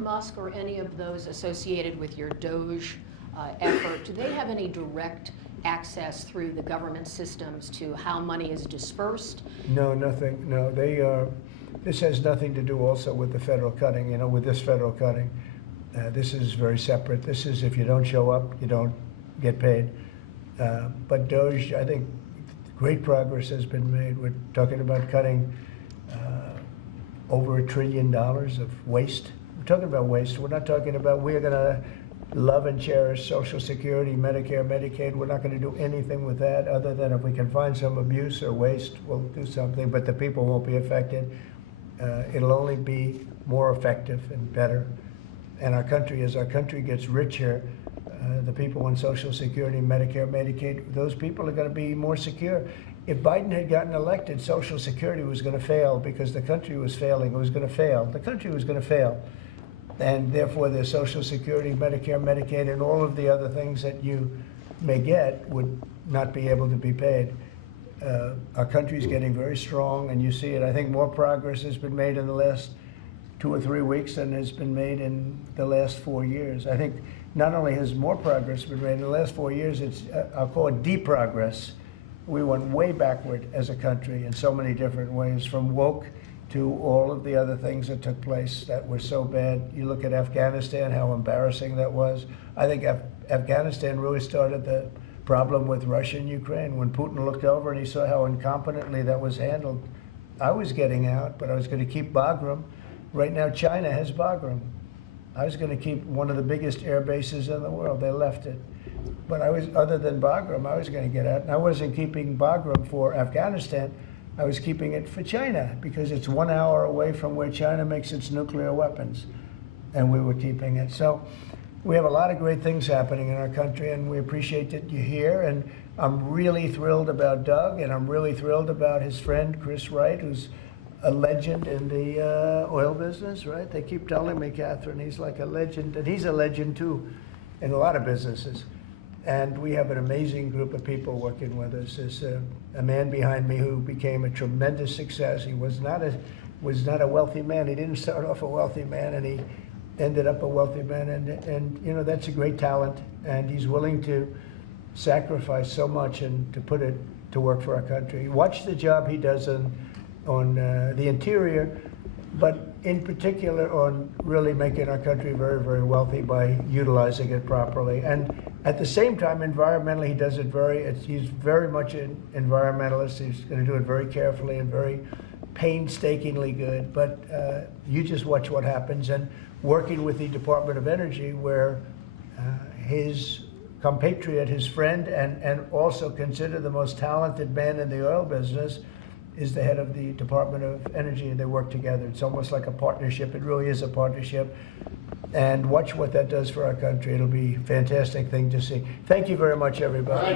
Musk or any of those associated with your DOGE effort, do they have any direct access through the government systems to how money is dispersed? No, nothing. No, this has nothing to do also with the federal cutting, with this federal cutting. This is very separate. This is if you don't show up, you don't get paid. But DOGE, I think great progress has been made. We're talking about cutting over $1 trillion of waste. We're talking about waste. We're not talking about we're going to love and cherish Social Security, Medicare, Medicaid. We're not going to do anything with that other than if we can find some abuse or waste, we'll do something, but the people won't be affected. It'll only be more effective and better. And our country, as our country gets richer, the people on Social Security, Medicare, Medicaid, those people are going to be more secure. If Biden had gotten elected, Social Security was going to fail because the country was failing. It was going to fail. The country was going to fail. And therefore, the Social Security, Medicare, Medicaid, and all of the other things that you may get would not be able to be paid. Our country's getting very strong, and you see it. I think more progress has been made in the last 2 or 3 weeks than has been made in the last 4 years. I think not only has more progress been made in the last 4 years, it's, I'll call it deprogress. We went way backward as a country in so many different ways, from woke to all of the other things that took place that were so bad. You look at Afghanistan, how embarrassing that was. I think Afghanistan really started the problem with Russia and Ukraine. When Putin looked over and he saw how incompetently that was handled, I was getting out, but I was going to keep Bagram. Right now, China has Bagram. I was going to keep one of the biggest air bases in the world. They left it. But other than Bagram, I was going to get out. And I wasn't keeping Bagram for Afghanistan. I was keeping it for China because it's 1 hour away from where China makes its nuclear weapons. And we were keeping it. So we have a lot of great things happening in our country, and we appreciate that you're here. And I'm really thrilled about Doug, and I'm really thrilled about his friend, Chris Wright, who's a legend in the oil business, right? They keep telling me, Catherine, he's like a legend, and he's a legend too in a lot of businesses. And we have an amazing group of people working with us. There's a man behind me who became a tremendous success. He was not a wealthy man. He didn't start off a wealthy man, and he ended up a wealthy man. And that's a great talent. And he's willing to sacrifice so much and to put it to work for our country. Watch the job he does on the interior, but in particular on really making our country very, very wealthy by utilizing it properly. And at the same time, environmentally, he does it he's very much an environmentalist. He's going to do it very carefully and very painstakingly good. But you just watch what happens. And working with the Department of Energy, where his compatriot, his friend, and also considered the most talented man in the oil business, is the head of the Department of Energy, and they work together. It's almost like a partnership. It really is a partnership. And watch what that does for our country. It'll be a fantastic thing to see. Thank you very much, everybody.